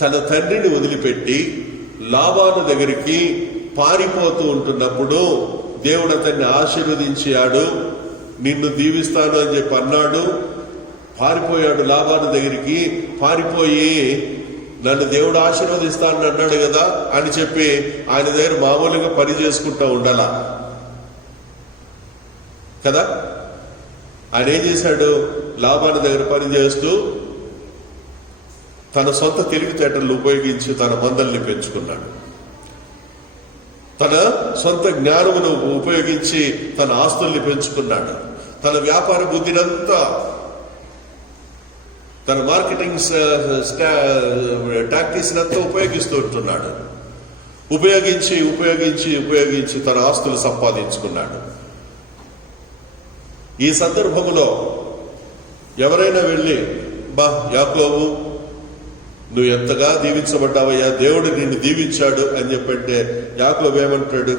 తన తండ్రిని వదిలిపెట్టి లాబాను దగ్గరికి పారిపోతూ ఉంటున్నప్పుడు దేవుడు అతన్ని ఆశీర్వదించాడు. నిన్ను దీవిస్తాను అని చెప్పి అన్నాడు. పారిపోయాడు లాబాను దగ్గరికి. పారిపోయి నన్ను దేవుడు ఆశీర్వదిస్తానని అన్నాడు కదా అని చెప్పి ఆయన దగ్గర మామూలుగా పని చేసుకుంటూ ఉండాలా కదా. ఆయన ఏం చేశాడు? లాబాను దగ్గర పని చేస్తూ తన సొంత తెలివితేటలు ఉపయోగించి తన మందల్ని పెంచుకున్నాడు. తన సొంత జ్ఞానమును ఉపయోగించి తన ఆస్తుల్ని పెంచుకున్నాడు. తన వ్యాపార బుద్ధినంతా, తన మార్కెటింగ్ టాక్టిక్స్ అంతా ఉపయోగిస్తూ ఉంటున్నాడు. ఉపయోగించి ఉపయోగించి ఉపయోగించి తన ఆస్తులు సంపాదించుకున్నాడు. ఈ సందర్భంలో ఎవరైనా వెళ్ళి, బా యాకోబు, నువ్వు ఎంతగా దీవించబడ్డావయ్యా, దేవుడు నిన్ను దీవించాడు అని చెప్పంటే యాకోబు ఏమంటాడు?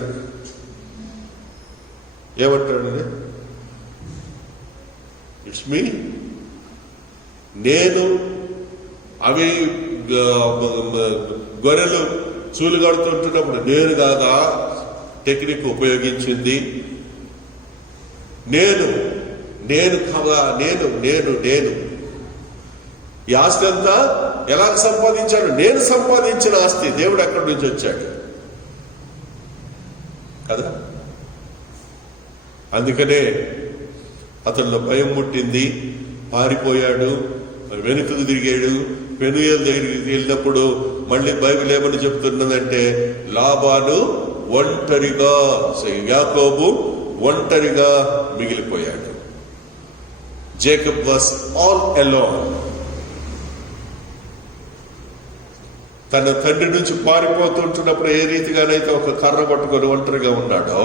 It's me. నేను అవి గొర్రెలు చూలుగడుతుంటున్నప్పుడు నేను కాదా టెక్నిక్ ఉపయోగించింది? నేను నేను కాదా నేను నేను నేను ఈ ఆస్తి అంతా ఎలా సంపాదించాడు? నేను సంపాదించిన ఆస్తి. దేవుడు ఎక్కడి నుంచి వచ్చాడు కదా. అందుకనే అతనిలో భయం పుట్టింది. పారిపోయాడు, వెనుకకు తిరిగాడు. పెనుయేలు దగ్గరికి వెళ్ళినప్పుడు మళ్ళీ బైబిల్ ఏమని చెప్తున్నదంటే, లాబాను ఒంటరిగా, యాకోబు ఒంటరిగా మిగిలిపోయాడు. Jacob was all alone. తన తండ్రి నుంచి పారిపోతుంటున్నప్పుడు ఏ రీతిగానైతే ఒక కర్ర పట్టుకొని ఒంటరిగా ఉన్నాడో,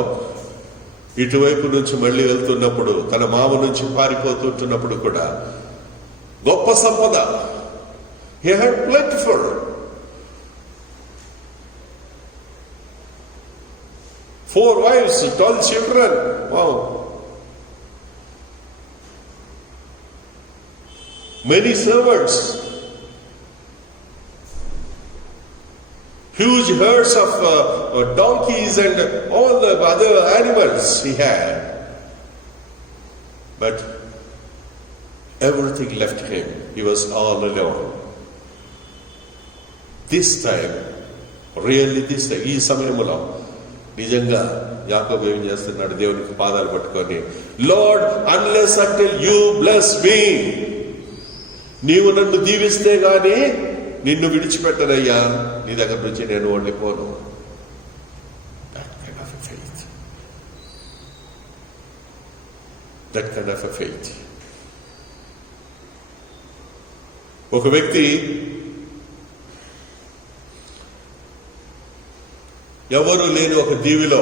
ఇటువైపు నుంచి మళ్ళీ వెళ్తున్నప్పుడు తన మామ నుంచి పారిపోతుంటున్నప్పుడు కూడా గొప్ప సంపద. He had plentiful. Four wives, 12 children. Wow. Many servants. Huge herds of donkeys and all the other animals he had. But everything left him. He was all alone. This time, really this time, ఈ సమయంలో నిజంగా యాకోబు ఏం చేస్తున్నాడు? దేవునికి పాదాలు పట్టుకొని, lord, unless until you bless me, నీవు నన్ను దీవిస్తే గాని నిన్ను విడిచిపెట్టనయ్యా, నీ దగ్గర నుంచి నేను వండిపోను. That kind of a faith. That kind of a faith. ఒక వ్యక్తి ఎవరు లేని ఒక దీవిలో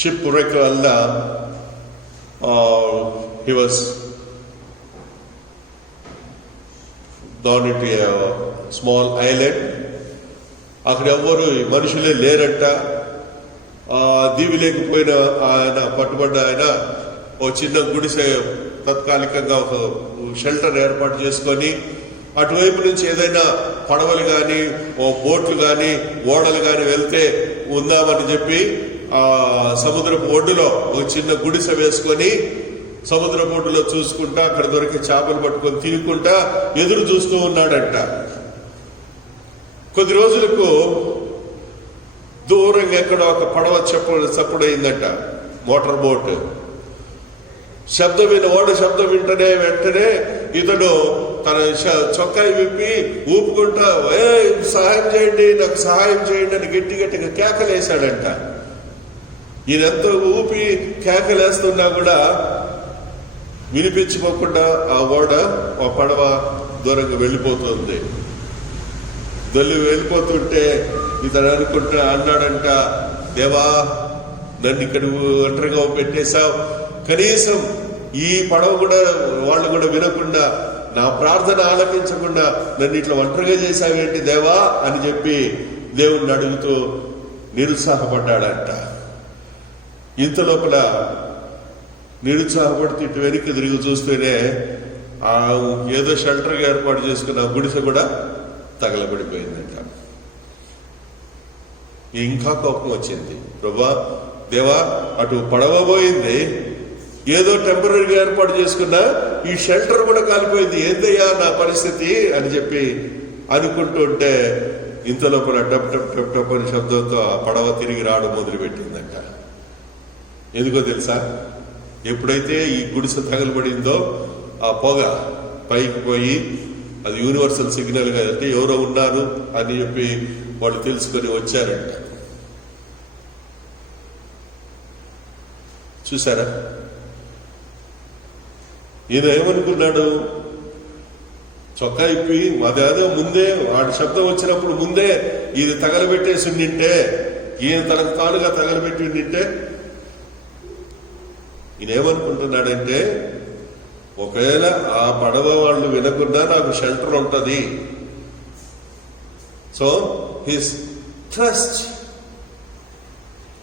షిప్ wreck వల్ల he was down into a small island. అక్కడ ఎవ్వరు మనుషులే లేరంట. దీవి లేకపోయిన ఆయన పట్టుబడ్డ ఆయన ఓ చిన్న గుడిసె తాత్కాలికంగా ఒక షెల్టర్ ఏర్పాటు చేసుకొని అటువైపు నుంచి ఏదైనా పడవలు కానీ ఓ బోట్లు కానీ ఓడలు కానీ వెళ్తే ఉందామని చెప్పి ఆ సముద్రపు ఒడ్డులో ఒక చిన్న గుడిసె వేసుకొని సముద్ర ఒడ్డులో చూసుకుంటా అక్కడ దొరికే చేపలు పట్టుకొని తినుకుంటా ఎదురు చూస్తూ ఉన్నాడంట. కొద్ది రోజులకు దూరంగా ఎక్కడో ఒక పడవ చప్పుడైందంట, మోటార్ బోట్ శబ్దం ఓడ శబ్దం వెంటనే ఇతడు తన చొక్కాయి విప్పి ఊపుకుంటా, సహాయం చేయండి, నాకు సహాయం చేయండి అని గట్టిగా కేకలేశాడంట. ఈయనెంతో ఊపి కేకలేస్తున్నా కూడా వినిపించుకోకుండా ఆ ఓడ ఆ పడవ దూరంగా వెళ్ళిపోతుంది. వెళ్ళిపోతుంటే ఇతను అన్నాడంట, దేవా, నన్ను ఇక్కడ ఒంటరిగా పెట్టేశావు, కనీసం ఈ పడవ కూడా వాళ్ళు కూడా వినకుండా నా ప్రార్థన ఆలకించకుండా నన్ను ఇట్లా ఒంటరిగా చేశావేంటి దేవా అని చెప్పి దేవుణ్ణి అడుగుతూ నిరుత్సాహపడ్డాడంట. ఇంత లోపల నిరుత్సాహపడుతూ ఇటు వెనక్కి తిరిగి చూస్తేనే ఆ ఏదో షెల్టర్గా ఏర్పాటు చేసుకున్న గుడిసె కూడా తగలబడిపోయిందంట. ఇంకా కోపం వచ్చింది. ప్రభా, దేవా, అటు పడవ పోయింది, ఏదో టెంపరీగా ఏర్పాటు చేసుకున్న ఈ షెల్టర్ కూడా కాలిపోయింది, ఏందయ్యా నా పరిస్థితి అని చెప్పి అనుకుంటుంటే ఇంత లోపల డప్ డప్ డప్ డప్ అని శబ్దంతో ఆ పడవ తిరిగి రావడం మొదలుపెట్టిందంట. ఎందుకో తెలుసా? ఎప్పుడైతే ఈ గుడిసె తగలబడిందో ఆ పొగ పైకి పోయి అది యూనివర్సల్ సిగ్నల్ గా అంటే ఎవరో ఉన్నారు అని చెప్పి వాళ్ళు తెలుసుకొని వచ్చారంట. చూసారా? ఈయన ఏమనుకున్నాడు? చొక్కా ఇప్పి అదేదో ముందే వాడి శబ్దం వచ్చినప్పుడు ముందే ఇది తగలబెట్టేసి నింటే, ఈయన తనకు తానుగా తగలబెట్టి నింటే, ఈయన ఏమనుకుంటున్నాడంటే ఒకవేళ ఆ పడవ వాళ్ళు వినకుండా నాకు షెల్టర్ ఉంటుంది. సో హిస్ ట్రస్ట్,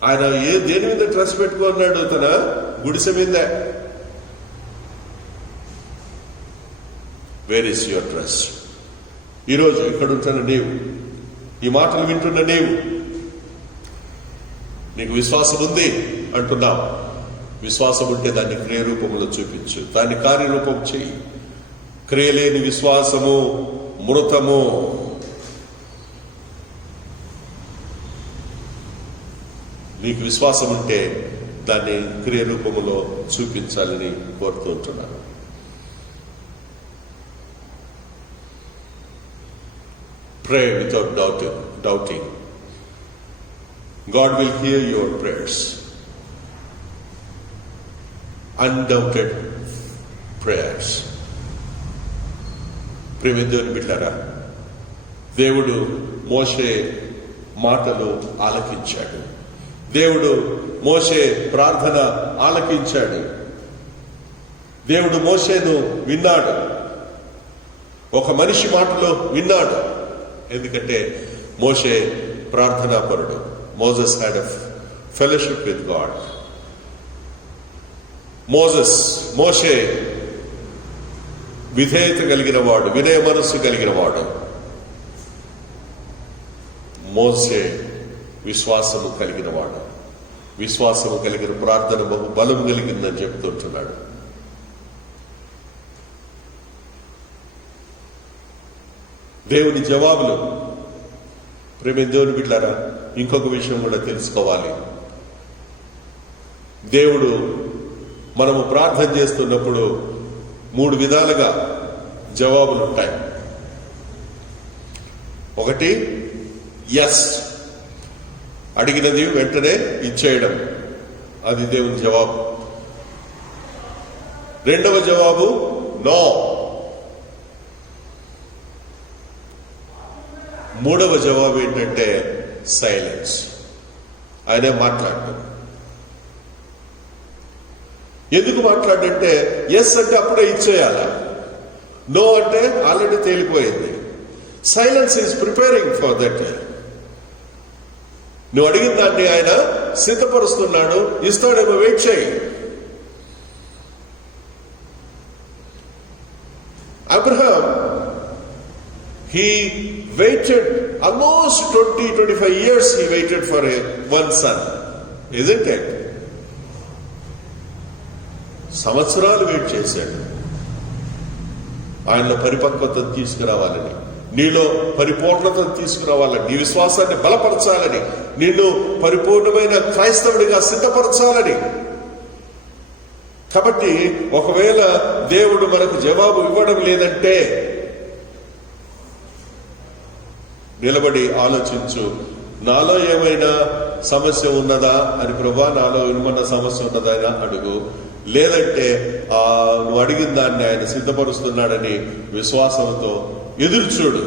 ఆయన దేని మీద ట్రస్ట్ పెట్టుకున్నాడు? తన గుడిసె మీద. Where is your trust? ఈరోజు ఇక్కడ ఉంటున్న నీవు, ఈ మాటలు వింటున్న నీవు, నీకు విశ్వాసం ఉంది అంటున్నావు. విశ్వాసం ఉంటే దాన్ని క్రియరూపంలో చూపించు, దాన్ని కార్యరూపం చెయ్యి. క్రియలేని విశ్వాసము మృతము. నీకు విశ్వాసం ఉంటే దాన్ని క్రియరూపములో చూపించాలని కోరుతూ ఉంటున్నాను. Pray without doubting. God will hear your prayers. Undoubted prayers. ప్రియమైన దేవుని బిడ్డలారా, దేవుడు మోషే మాటలు ఆలకించాడు. దేవుడు మోషే ప్రార్థన ఆలకించాడు. దేవుడు మోషేను విన్నాడు. ఒక మనిషి మాటలో విన్నాడు. ఎందుకంటే మోషే ప్రార్థనాపరుడు. Moses had a fellowship with God. Moshe విధేయత కలిగిన వాడు, వినయ మనస్సు కలిగిన వాడు. మోసే విశ్వాసము కలిగిన వాడు. విశ్వాసము కలిగిన ప్రార్థన బహు బలము కలిగిందని చెప్తుంటున్నాడు. దేవుని జవాబులు ప్రేమ దేవుని బిడ్డలారా, ఇంకొక విషయం కూడా తెలుసుకోవాలి. దేవుడు మనము ప్రార్థన చేస్తున్నప్పుడు 3 విధాలుగా జవాబులు ఉంటాయి. ఒకటి, ఎస్, అడిగినది వెంటనే ఇచ్చేయడం, అది దేవుని జవాబు. రెండవ జవాబు నో. మూడవ జవాబు ఏంటంటే సైలెన్స్. ఆయనే మాట్లాడడం. ఎందుకు మాట్లాడంటే ఎస్ అంటే అప్పుడే ఇచ్చేయాల, నో అంటే ఆల్రెడీ తేలిపోయింది. Silence is preparing for that. నువ్వు అడిగిన దాన్ని ఆయన సిద్ధపరుస్తున్నాడు, ఇస్తాడేమో, వెయిట్ చేయి. Abraham, he waited almost 20-25 years. He waited for one son, isn't it? సంవత్సరాలు వెయిట్ చేశాడు ఆయనలో పరిపక్వతను తీసుకురావాలని, నీలో పరిపూర్ణతను తీసుకురావాలని, నీ విశ్వాసాన్ని బలపరచాలని, నిన్ను పరిపూర్ణమైన క్రైస్తవుడిగా సిద్ధపరచాలని. కాబట్టి ఒకవేళ దేవుడు మనకు జవాబు ఇవ్వడం లేదంటే నిలబడి ఆలోచించు, నాలో ఏమైనా సమస్య ఉన్నదా అని. ప్రభా, నాలో ఏమన్నా సమస్య ఉన్నదా అని అడుగు. లేదంటే నువ్వు అడిగిన దాన్ని ఆయన సిద్ధపరుస్తున్నాడని విశ్వాసంతో ఎదురు చూడు.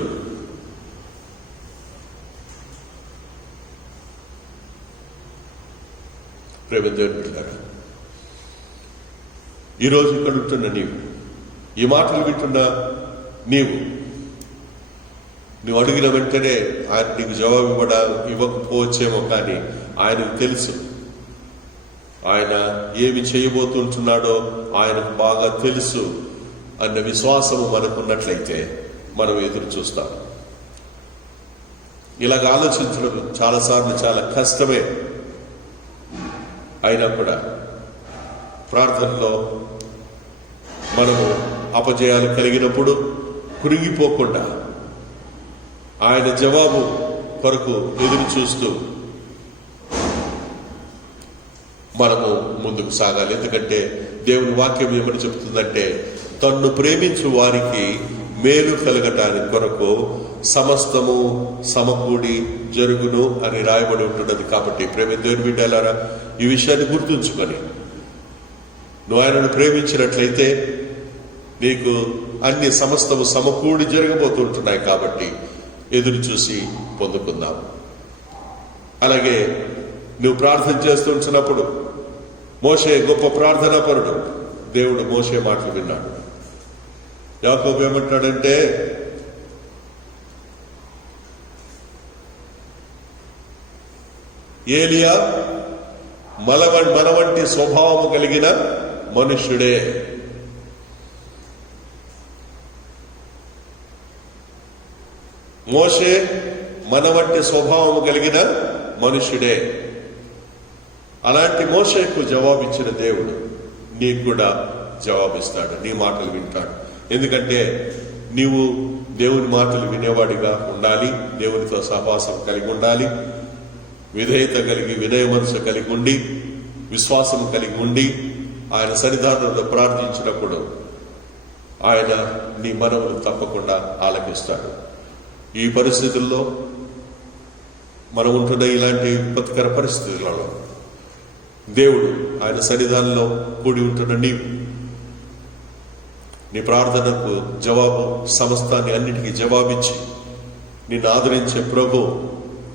ప్రేమ దేవుని బిడ్డలారా, ఈరోజు ఇక్కడ ఉంటున్న నీవు, ఈ మాటలు వింటున్న నువ్వు అడిగిన వెంటనే ఆయన నీకు జవాబు ఇవ్వకపోవచ్చేమో, కానీ ఆయనకు తెలుసు. ఆయన ఏమి చేయబోతుంటున్నాడో ఆయనకు బాగా తెలుసు అన్న విశ్వాసము మనకున్నట్లయితే మనం ఎదురు చూస్తాం. ఇలాగ ఆలోచించడం చాలాసార్లు చాలా కష్టమే. అయినా కూడా ప్రార్థనలో మనము అపజయాలు కలిగినప్పుడు కృంగిపోకుండా ఆయన జవాబు కొరకు ఎదురు చూస్తూ మనము ముందుకు సాగాలి. ఎందుకంటే దేవుని వాక్యం ఏమని చెబుతుందంటే, తన్ను ప్రేమించు వారికి మేలు కలగటానికి కొరకు సమస్తము సమకూడి జరుగును అని రాయబడి ఉంటున్నది. కాబట్టి ప్రేమ దేవుని బిడ్డలారా, ఈ విషయాన్ని గుర్తుంచుకొని నువ్వు ఆయనను ప్రేమించినట్లయితే నీకు అన్ని సమస్తము సమకూడి జరగబోతుంటున్నాయి. కాబట్టి ఎదురు చూసి పొందుకుందాం. అలాగే నువ్వు ప్రార్థన చేస్తుంటున్నప్పుడు, మోషే గొప్ప ప్రార్థనాపరుడు, దేవుడు మోషే మాటలు విన్నాడు. యాకోబు ఏమంటాడంటే, ఏలియా మన వంటి స్వభావము కలిగిన మనుష్యుడే. మోషే మన వంటి స్వభావము కలిగిన మనుష్యుడే. అలాంటి మోషేకు జవాబిచ్చిన దేవుడు నీకు కూడా జవాబిస్తాడు, నీ మాటలు వింటాడు. ఎందుకంటే నీవు దేవుని మాటలు వినేవాడిగా ఉండాలి, దేవునితో సహవాసం కలిగి ఉండాలి, విధేయత కలిగి, వినయ మనసు కలిగి ఉండి, విశ్వాసం కలిగి ఉండి ఆయన సన్నిధానంలో ప్రార్థించినప్పుడు ఆయన నీ మనవులు తప్పకుండా ఆలకిస్తాడు. ఈ పరిస్థితుల్లో మనం ఉంటున్న ఇలాంటి విపత్కర పరిస్థితులలో దేవుడు ఆయన సన్నిధానంలో కూడి ఉంటున్న నీ ప్రార్థనకు జవాబు, సమస్తాన్ని అన్నిటికీ జవాబిచ్చి నిన్ను ఆదరించే ప్రభు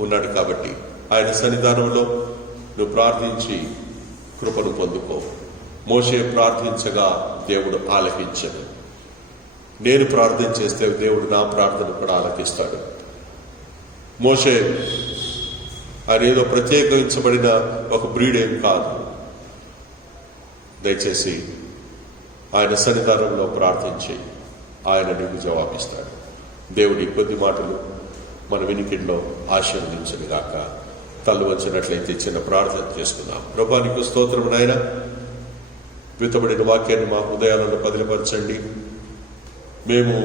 ఉన్నాడు కాబట్టి ఆయన సన్నిధానంలో నువ్వు ప్రార్థించి కృపను పొందుకో. మోషే ప్రార్థించగా దేవుడు ఆలకించడు. నేను ప్రార్థన చేస్తే దేవుడు నా ప్రార్థన కూడా ఆలకిస్తాడు. మోషే ఆయన ఏదో ప్రత్యేకించబడిన ఒక బ్రీడ్ ఏం కాదు. దయచేసి ఆయన సన్నిధానంలో ప్రార్థించి ఆయన నీకు జవాబిస్తాడు. దేవుడి కొద్ది మాటలు మన వినికిడిలో ఆశీర్వదించను గాక. తల్లు వచ్చినట్లయితే చిన్న ప్రార్థన చేసుకుందాం. ప్రభువా నీకు స్తోత్రం నాయన. విత్తబడిన వాక్యాన్ని మా హృదయాలను బదిలిపరచండి. మేము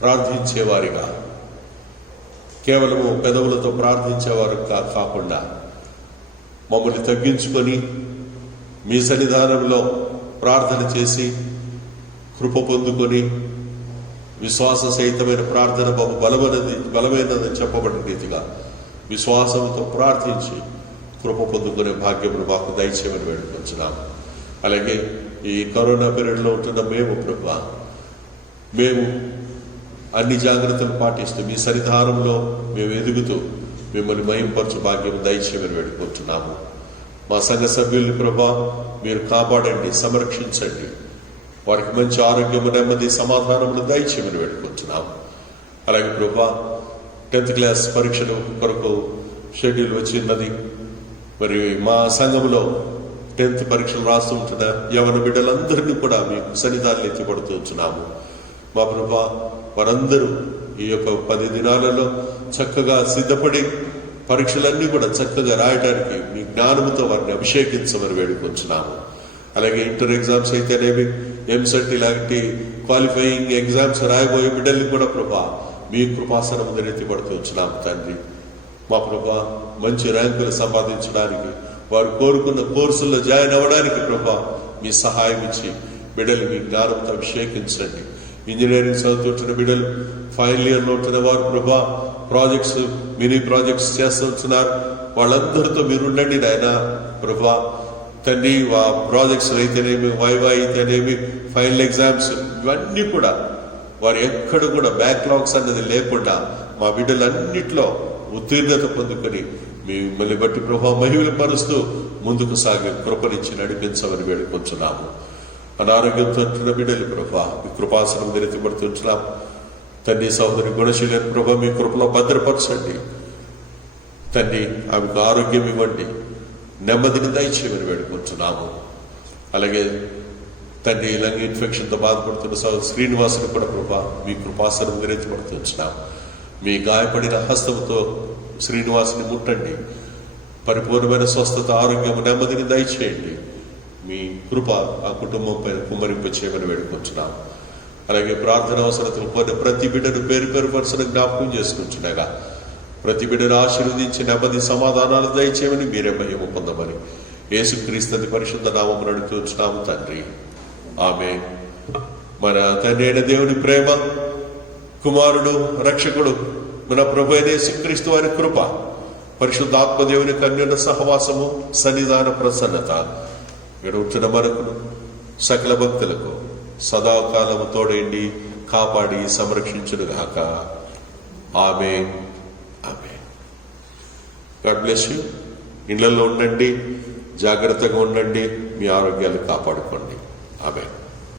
ప్రార్థించేవారిగా కేవలము పెదవులతో ప్రార్థించేవారు కాకుండా మమ్మల్ని తగ్గించుకొని మీ సన్నిధానంలో ప్రార్థన చేసి కృప పొందుకొని విశ్వాస సహితమైన ప్రార్థన బహు బలమైనదని చెప్పబడిన రీతిగా విశ్వాసంతో ప్రార్థించి కృప పొందుకునే భాగ్యమును మాకు దయచేయమని వేడుకొంచున్నాము. అలాగే ఈ కరోనా పీరియడ్లో ఉంటున్న మేము ప్రభువా, మేము అన్ని జాగ్రత్తలు పాటిస్తూ మీ సన్నిధానంలో మేము ఎదుగుతూ మిమ్మల్ని మహింపరచు భాగ్యం దయచేయమని వేడుకుంటున్నాము. మా సంఘ సభ్యుల్ని ప్రభా మీరు కాపాడండి, సంరక్షించండి. వారికి మంచి ఆరోగ్యము, నెమ్మది, సమాధానములు దయచేయమని వేడుకుంటున్నాము. అలాగే ప్రభా 10th క్లాస్ పరీక్షల కొరకు షెడ్యూల్ వచ్చిన్నది. మరి మా సంఘంలో 10th పరీక్షలు రాస్తూ ఉంటున్న యవన బిడ్డలందరినీ కూడా మీకు సన్నిధానాలు ఎత్తిపడుతూ ఉంటున్నాము. మా ప్రభా వారందరూ ఈ యొక్క 10 దినాలలో చక్కగా సిద్ధపడి పరీక్షలన్నీ కూడా చక్కగా రాయడానికి మీ జ్ఞానముతో వారిని అభిషేకించమని వేడుకొంచున్నాము. అలాగే ఇంటర్ ఎగ్జామ్స్ అయితేనేమి, ఎంసెట్ ఇలాంటి క్వాలిఫైయింగ్ ఎగ్జామ్స్ రాయబోయే బిడ్డల్ని కూడా ప్రభా మీ కృపాసనం ముందు ఎత్తిపడుతూ ఉంచున్నాము తండ్రి. మా ప్రభా మంచి ర్యాంకులు సంపాదించడానికి, వారు కోరుకున్న కోర్సుల్లో జాయిన్ అవ్వడానికి ప్రభా మీ సహాయం ఇచ్చి బిడ్డలు మీ జ్ఞానంతో అభిషేకించండి. ఇంజనీరింగ్ చదువుతుంటున్న బిడ్డలు, ఫైనల్ ఇయర్లో ఉంటున్న వారు ప్రభా ప్రాజెక్ట్స్, మినీ ప్రాజెక్ట్స్ చేస్తున్నారు. వాళ్ళందరితో మీరుండండి నాయన ప్రభా తండ్రి. ప్రాజెక్ట్స్ అయితేనేమి, వైవా అయితేనేమి, ఫైనల్ ఎగ్జామ్స్, ఇవన్నీ కూడా వారు ఎక్కడ కూడా బ్యాక్లాగ్స్ అన్నది లేకుండా మా బిడ్డలన్నిట్లో ఉత్తీర్ణత పొందుకొని మిమ్మల్ని బట్టి ప్రభా మహిమలు పరుస్తూ ముందుకు సాగే కృపనిచ్చి నడిపించమని వేడుకొంచున్నాము. అనారోగ్యంతో ఉంటున్న బిడ్డలు ప్రభా మీ కృపాసనం ఎత్తిపడుతుంటున్నాం తండ్రి. సహోదరి గుణశీలని ప్రభా మీ కృపలో భద్రపరచండి తండ్రి. ఆమెకు ఆరోగ్యం ఇవ్వండి, నెమ్మదిని దయచేయమని వేడుకుంటున్నాము. అలాగే తండ్రి లంగ్ ఇన్ఫెక్షన్తో బాధపడుతున్న సహోదరు శ్రీనివాసుని కూడా ప్రభా మీ కృపాసనం ఎత్తిపడుతుంటున్నాం. మీ గాయపడిన హస్తముతో శ్రీనివాసుని ముట్టండి. పరిపూర్ణమైన స్వస్థత, ఆరోగ్యం, నెమ్మదిని దయచేయండి. మీ కృప ఆ కుటుంబం పైన కుమ్మరింప చేయమని వేడుకుంటున్నాం. అలాగే ప్రార్థన అవసరతలు కొన్ని ప్రతి బిడ్డను పేరు పేరు పరుసన జ్ఞాపకం చేసుకుంటున్నాగా ప్రతి బిడ్డను ఆశీర్వదించి నెమ్మది, సమాధానాలు దయచేయమని మీరే మహిమ పొందమని యేసుక్రీస్తు పరిశుద్ధ నామమున అడుగుతున్నాము తండ్రి. ఆమేన్. మన తండ్రి అయిన దేవుని ప్రేమ, కుమారుడు, రక్షకుడు మన ప్రభు అయిన యేసుక్రీస్తు వారి కృప, పరిశుద్ధాత్మ దేవుని కన్యన సహవాసము, సన్నిధాన ప్రసన్నత ఇక్కడ ఉంటున్న మనకును సకల భక్తులకు సదాకాలము తోడేండి, కాపాడి సంరక్షించునుగాక. ఆమేన్. ఆమేన్. God bless you. ఇళ్లలో ఉండండి, జాగ్రత్తగా ఉండండి, మీ ఆరోగ్యాలు కాపాడుకోండి. ఆమేన్.